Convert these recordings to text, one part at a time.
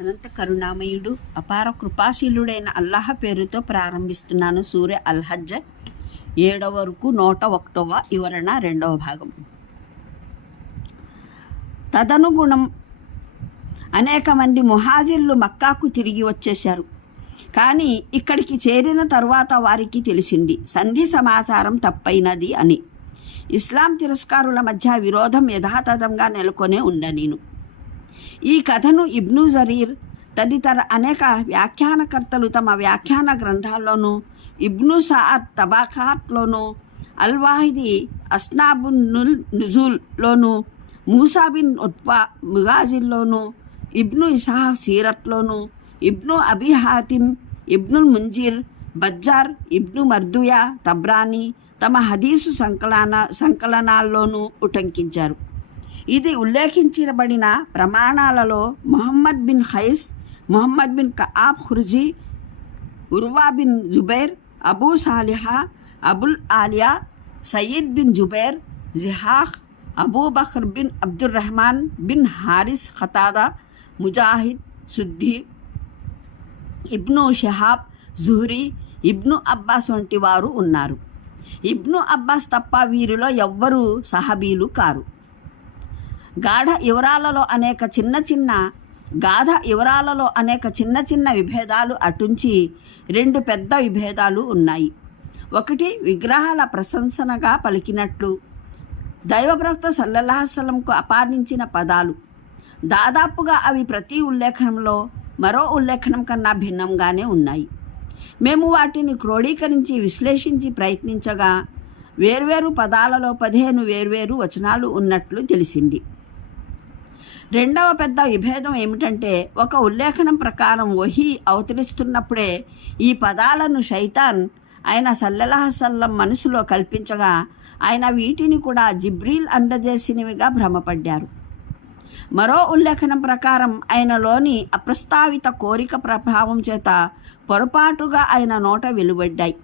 అనంత కరుణామయుడు అపార కృపాశీలుడైన అల్లాహ పేరుతో ప్రారంభిస్తున్నాను సూర్య అల్హజ్జ. ఏడవ వరకు నూట ఒకటవ వివరణ రెండవ భాగం. తదనుగుణం అనేక మంది ముహాజిర్లు మక్కాకు తిరిగి వచ్చేశారు. కానీ ఇక్కడికి చేరిన తరువాత వారికి తెలిసింది సంధి సమాచారం తప్పైనది అని. ఇస్లాం తిరస్కారుల మధ్య విరోధం యథాతథంగా నెలకొనే ఉందనీను ఈ కథను ఇబ్ను జరీర్ తదితర అనేక వ్యాఖ్యానకర్తలు తమ వ్యాఖ్యాన గ్రంథాల్లోనూ ఇబ్ను సాద్ తబాఖాట్లోనూ అల్వాహిది అస్నాబున్నుల్ నుజుల్లోనూ మూసాబిన్ ఉత్వా ముగాజిల్లోనూ ఇబ్ను ఇసాహ సీరత్లోనూ ఇబ్ను అబీ హాతిమ్ ఇబ్నుల్ ముంజీర్ బజ్జార్ ఇబ్ను మర్దుయా తబ్రానీ తమ హదీసు సంకలన సంకలనాల్లోనూ ఉటంకించారు. ఇది ఉల్లేఖించబడిన ప్రమాణాలలో Muhammad bin Qais Muhammad bin Ka'b Qurazi Urwa bin Zubair Abu Saliha Abul Aliya Saeed bin Jubair జిహాహ్ Abu Bakr bin Abdur Rahman bin Harith Qatada Mujahid Suddi Ibn Shihab Zuhri Ibn Abbas వంటి వారు ఉన్నారు. ఇబ్ను అబ్బాస్ తప్ప వీరిలో ఎవ్వరూ సహబీలు car. గాఢ వివరాలలో అనేక చిన్న చిన్న గాధ వివరాలలో అనేక చిన్న చిన్న విభేదాలు అటుంచి రెండు పెద్ద విభేదాలు ఉన్నాయి. ఒకటి విగ్రహాల ప్రశంసనగా పలికినట్లు దైవప్రవక్త సల్లల్లాహసలంకు అపార్ణించిన పదాలు. దాదాపుగా అవి ప్రతి ఉల్లేఖనంలో మరో ఉల్లేఖనం కన్నా భిన్నంగానే ఉన్నాయి. మేము వాటిని క్రోడీకరించి విశ్లేషించి ప్రయత్నించగా వేర్వేరు పదాలలో పదిహేను వేర్వేరు వచనాలు ఉన్నట్లు తెలిసింది. రెండవ పెద్ద విభేదం ఏమిటంటే ఒక ఉల్లేఖనం ప్రకారం ఒహి అవతరిస్తున్నప్పుడే ఈ పదాలను శైతాన్ ఆయన సల్లెలహసల్లం మనసులో కల్పించగా ఆయన వీటిని కూడా జిబ్రీల్ అందజేసినవిగా భ్రమపడ్డారు. మరో ఉల్లేఖనం ప్రకారం ఆయనలోని అప్రస్తావిత కోరిక ప్రభావం చేత పొరపాటుగా ఆయన నోట వెలువడ్డాయి.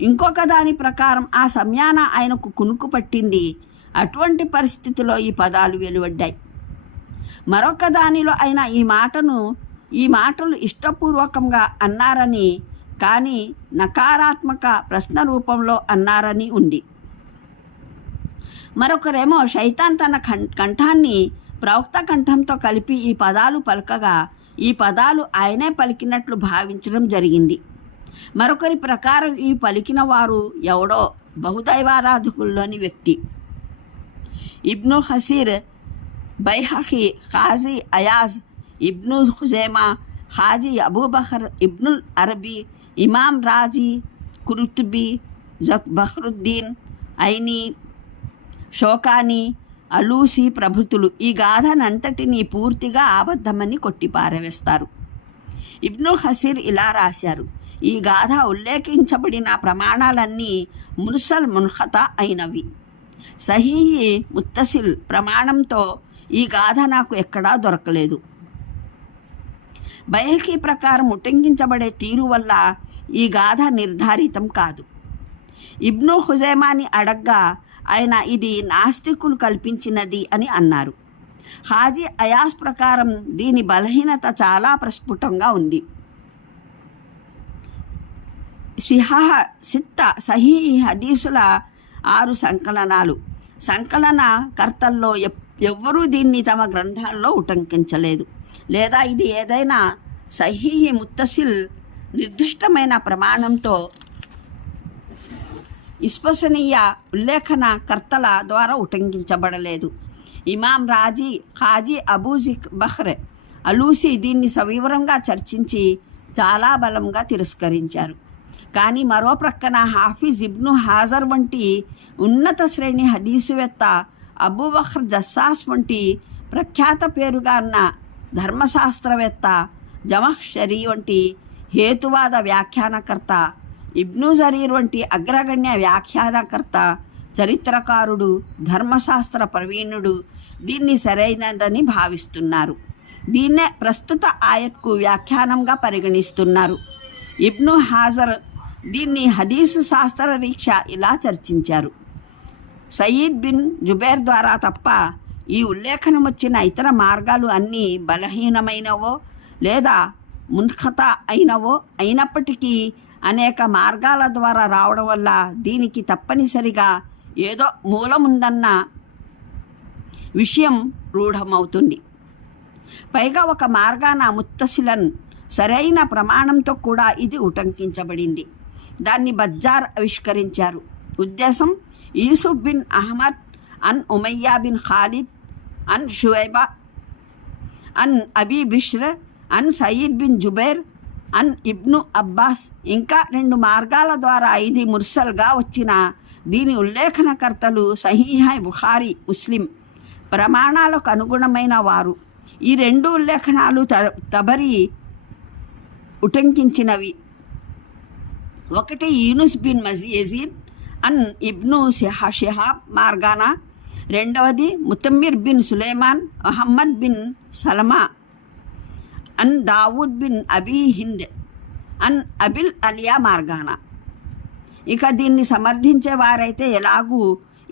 ఇంకొక దాని ప్రకారం ఆ సమయాన ఆయనకు కునుకు పట్టింది అటువంటి పరిస్థితిలో ఈ పదాలు వెలువడ్డాయి. మరొక దానిలో ఆయన ఈ మాటను ఈ మాటలు ఇష్టపూర్వకంగా అన్నారని కానీ నకారాత్మక ప్రశ్న రూపంలో అన్నారని ఉంది. మరొకరేమో శైతాన్ తన కం- కంఠాన్ని ప్రవక్త కంఠంతో కలిపి ఈ పదాలు పలకగా ఈ పదాలు ఆయనే పలికినట్లు భావించడం జరిగింది. మరొకరి ప్రకారం ఈ పలికిన వారు ఎవడో బహుదైవారాధకుల్లోని వ్యక్తి. Ibn Haseer Bayhaqi Qazi Iyaz Ibn Khuzaima Haji Abu Bakr Ibnul Arabi Imam Razi Qurtubi jack Badruddin Aini Shaukani Alusi ప్రభుతులు. ఈ గాథనంతటినీ పూర్తిగా ఆబద్ధమని కొట్టిపారవేస్తారు ఇబ్ను హసీర్ ఇలా రాశారు ఈ గాథ ఉల్లేఖించబడిన ప్రమాణాలన్నీ మున్సల్ మున్హత అయినవి. సహీహి ముత్తసిల్ ప్రమాణంతో ఈ గాథ నాకు ఎక్కడా దొరకలేదు. బయకీ ప్రకారం ఉటంకించబడే తీరు వల్ల ఈ గాథ నిర్ధారితం కాదు. ఇబ్ను హుజైమాని అడగ్గా ఆయన ఇది నాస్తికులు కల్పించినది అని అన్నారు. హాజీ అయాస్ ప్రకారం దీని బలహీనత చాలా ప్రస్ఫుటంగా ఉంది. సిహా సిత్త సహీ హదీసుల ఆరు సంకలనాలు. సంకలన కర్తల్లో ఎవ్వరూ దీన్ని తమ గ్రంథాల్లో ఉటంకించలేదు. లేదా ఇది ఏదైనా సహీ ముత్తసిల్ నిర్దిష్టమైన ప్రమాణంతో విశ్వసనీయ ఉల్లేఖన కర్తల ద్వారా ఉటంకించబడలేదు. ఇమాం రాజీ ఖాజీ అబూజిక్ బహ్ర్ అలూసి దీన్ని సవివరంగా చర్చించి చాలా బలంగా తిరస్కరించారు. కానీ మరో ప్రక్కన హాఫీజ్ ఇబ్ను హాజర్ వంటి ఉన్నత శ్రేణి హదీసువేత్త అబూబక్ర్ జస్సాస్ వంటి ప్రఖ్యాత పేరుగా ఉన్న ధర్మశాస్త్రవేత్త జమహ్ షరీ వంటి హేతువాద వ్యాఖ్యానకర్త ఇబ్ను జరీర్ వంటి అగ్రగణ్య వ్యాఖ్యానకర్త చరిత్రకారుడు ధర్మశాస్త్ర ప్రవీణుడు దీన్ని సరైనదని భావిస్తున్నారు. దీన్నే ప్రస్తుత ఆయత్కు వ్యాఖ్యానంగా పరిగణిస్తున్నారు. ఇబ్ను హాజర్ దీన్ని హదీసు శాస్త్ర రీక్ష ఇలా చర్చించారు. సయీద్ బిన్ జుబేర్ ద్వారా తప్ప ఈ ఉల్లేఖనం వచ్చిన ఇతర మార్గాలు అన్నీ బలహీనమైనవో లేదా మున్ఖత అయినవో అయినప్పటికీ అనేక మార్గాల ద్వారా రావడం వల్ల దీనికి తప్పనిసరిగా ఏదో మూలముందన్న విషయం రూఢమవుతుంది. పైగా ఒక మార్గాన ముత్తసిలన్ సరైన ప్రమాణంతో కూడా ఇది ఉటంకించబడింది. దాన్ని బజ్జార్ ఆవిష్కరించారు. ఉద్దేశం యూసుఫ్ బిన్ అహ్మద్ అన్ ఉమయ్యా బిన్ ఖాలిద్ అన్ షువైబా అన్ అబీ బిష్ర అన్ సయీద్ బిన్ జుబైర్ అన్ ఇబ్ను అబ్బాస్ ఇంకా రెండు మార్గాల ద్వారా ఇది ముర్సల్గా వచ్చిన దీని ఉల్లేఖనకర్తలు సహీహై బుఖారి ముస్లిం ప్రమాణాలకు అనుగుణమైన వారు. ఈ రెండు ఉల్లేఖనాలు త- తబరి ఉటంకించినవి. ఒకటి యూనుస్ బిన్ మజీ యజీద్ అన్ ఇబ్ను షిహా షిహాబ్ మార్గానా? రెండవది Mutamir bin Sulaiman Mohammed bin Salama అన్ దావూద్ బిన్ అబీ హింద్ అన్ అబిల్ అలియా మార్గానా? ఇక దీన్ని సమర్థించే వారైతే ఎలాగూ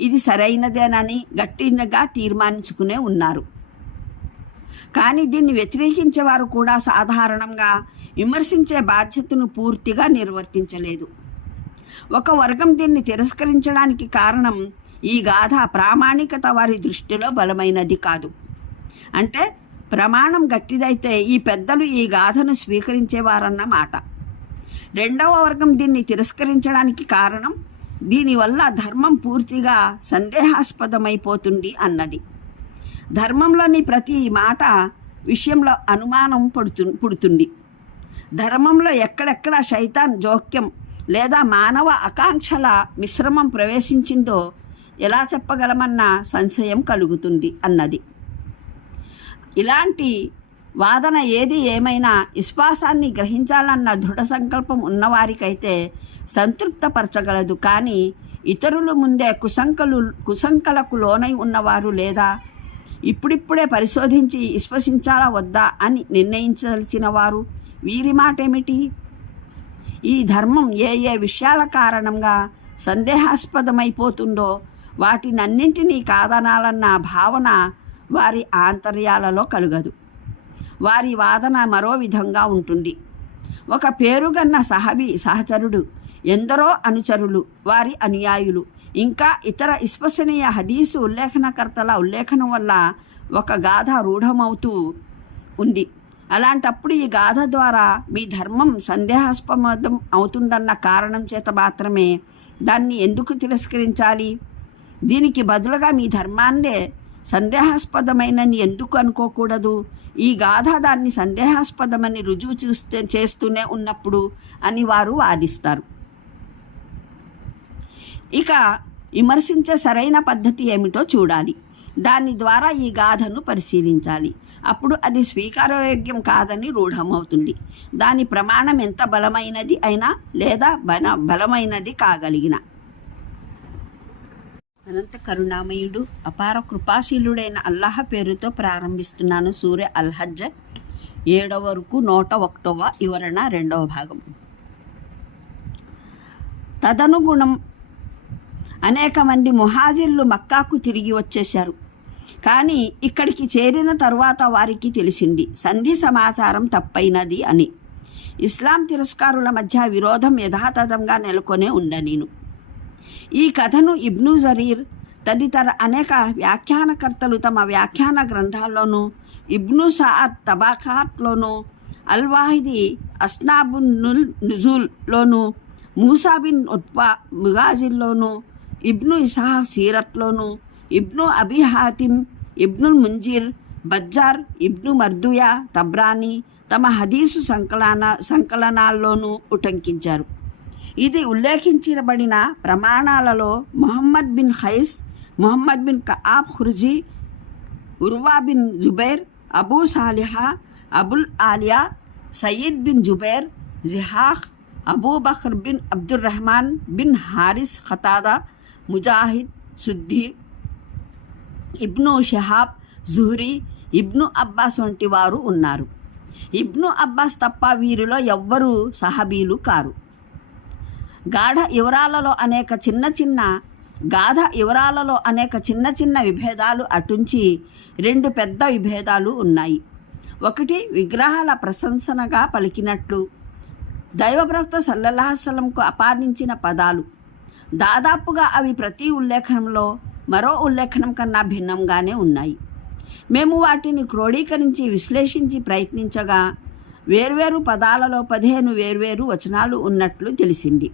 ఇది సరైనదేనని గట్టిగా తీర్మానించుకునే ఉన్నారు. కానీ దీన్ని వ్యతిరేకించేవారు కూడా సాధారణంగా విమర్శించే బాధ్యతను పూర్తిగా నిర్వర్తించలేదు. ఒక వర్గం దీన్ని తిరస్కరించడానికి కారణం ఈ గాథ ప్రామాణికత వారి దృష్టిలో బలమైనది కాదు. అంటే ప్రమాణం గట్టిదైతే ఈ పెద్దలు ఈ గాథను స్వీకరించేవారన్నమాట రెండవ వర్గం దీన్ని తిరస్కరించడానికి కారణం దీనివల్ల ధర్మం పూర్తిగా సందేహాస్పదమైపోతుంది అన్నది. ధర్మంలోని ప్రతి మాట విషయంలో అనుమానం పడుతు పుడుతుంది. ధర్మంలో ఎక్కడెక్కడ శైతాన్ జోక్యం లేదా మానవ ఆకాంక్షల మిశ్రమం ప్రవేశించిందో ఎలా చెప్పగలమన్న సంశయం కలుగుతుంది అన్నది. ఇలాంటి వాదన ఏది ఏమైనా విశ్వాసాన్ని గ్రహించాలన్న దృఢ సంకల్పం ఉన్నవారికైతే సంతృప్తపరచగలదు. కానీ ఇతరుల ముందే కుశంకలు కుశంకలకు లోనై ఉన్నవారు లేదా ఇప్పుడిప్పుడే పరిశోధించి విశ్వసించాలా వద్దా అని నిర్ణయించదలిచిన వారు వీరి మాట ఏమిటి ఈ ధర్మం ఏ ఏ విషయాల కారణంగా సందేహాస్పదమైపోతుందో వాటినన్నింటినీ కాదనాలన్న భావన వారి ఆంతర్యాలలో కలగదు. వారి వాదన మరో విధంగా ఉంటుంది. ఒక పేరుగన్న సహవి సహచరుడు ఎందరో అనుచరులు వారి అనుయాయులు ఇంకా ఇతర విశ్వసనీయ హదీసు ఉల్లేఖనకర్తల ఉల్లేఖనం వల్ల ఒక గాథ రూఢమవుతూ ఉంది. అలాంటప్పుడు ఈ గాథ ద్వారా మీ ధర్మం సందేహాస్పదం అవుతుందన్న కారణం చేత మాత్రమే దాన్ని ఎందుకు తిరస్కరించాలి? దీనికి బదులుగా మీ ధర్మాన్నే సందేహాస్పదమైనని ఎందుకు అనుకోకూడదు? ఈ గాథ దాన్ని సందేహాస్పదమని రుజువు చూస్తే చేస్తూనే ఉన్నప్పుడు అని వారు వాదిస్తారు. ఇక విమర్శించే సరైన పద్ధతి ఏమిటో చూడాలి. దాని ద్వారా ఈ గాథను పరిశీలించాలి. అప్పుడు అది స్వీకారయోగ్యం కాదని రూఢమవుతుంది. దాని ప్రమాణం ఎంత బలమైనది అయినా లేదా బల బలమైనది కాగలిగిన. అనంత కరుణామయుడు అపార కృపాశీలుడైన అల్లాహ పేరుతో ప్రారంభిస్తున్నాను సూర్య అల్హజ్జ ఏడవ వరకు నూట ఒకటవ వివరణ రెండవ భాగం. తదనుగుణం అనేక మంది ముహాజిర్లు మక్కాకు తిరిగి వచ్చేశారు. కానీ ఇక్కడికి చేరిన తరువాత వారికి తెలిసింది సంధి సమాచారం తప్పైనది అని. ఇస్లాం తిరస్కారుల మధ్య విరోధం యథాతథంగా నెలకొనే ఉండనీను. ఈ కథను ఇబ్ను జరీర్ తదితర అనేక వ్యాఖ్యానకర్తలు తమ వ్యాఖ్యాన గ్రంథాల్లోనూ ఇబ్ను సాద్ తబాఖాట్లోనూ అల్వాహిది అస్నాబుల్ నుల్ మూసాబిన్ ఉత్వా ముగాజిల్లోనూ ఇబ్ను ఇసాహ సీరత్లోనూ ఇబ్ను అబీ హాతిమ్ ఇబ్నుల్ ముంజీర్ బజ్జార్ ఇబ్ను మర్దుయా తబ్రానీ తమ హదీసు సంకలన సంకలనాల్లోనూ ఉటంకించారు. ఇది ఉల్లేఖించబడిన ప్రమాణాలలో Muhammad bin Qais Muhammad bin Ka'b Qurazi Urwa bin Zubair Abu Saliha Abul Aliya Saeed bin Jubair జిహాహ్ Abu Bakr bin Abdul Rahman bin Harith Qatada Mujahid Suddi Ibn Shihab Zuhri Ibn Abbas వంటి వారు ఉన్నారు. ఇబ్ను అబ్బాస్ తప్ప వీరిలో ఎవ్వరూ సహబీలు car. గాఢ వివరాలలో అనేక చిన్న చిన్న గాథ వివరాలలో అనేక చిన్న చిన్న విభేదాలు అటుంచి రెండు పెద్ద విభేదాలు ఉన్నాయి. ఒకటి విగ్రహాల ప్రశంసనగా పలికినట్లు దైవప్రవక్త సల్లల్లాహసలంకు అపార్ణించిన పదాలు. దాదాపుగా అవి ప్రతి ఉల్లేఖనంలో మరో ఉల్లేఖనం కన్నా భిన్నంగానే ఉన్నాయి. మేము వాటిని క్రోడీకరించి విశ్లేషించి ప్రయత్నించగా వేర్వేరు పదాలలో పదిహేను వేర్వేరు వచనాలు ఉన్నట్లు తెలిసింది.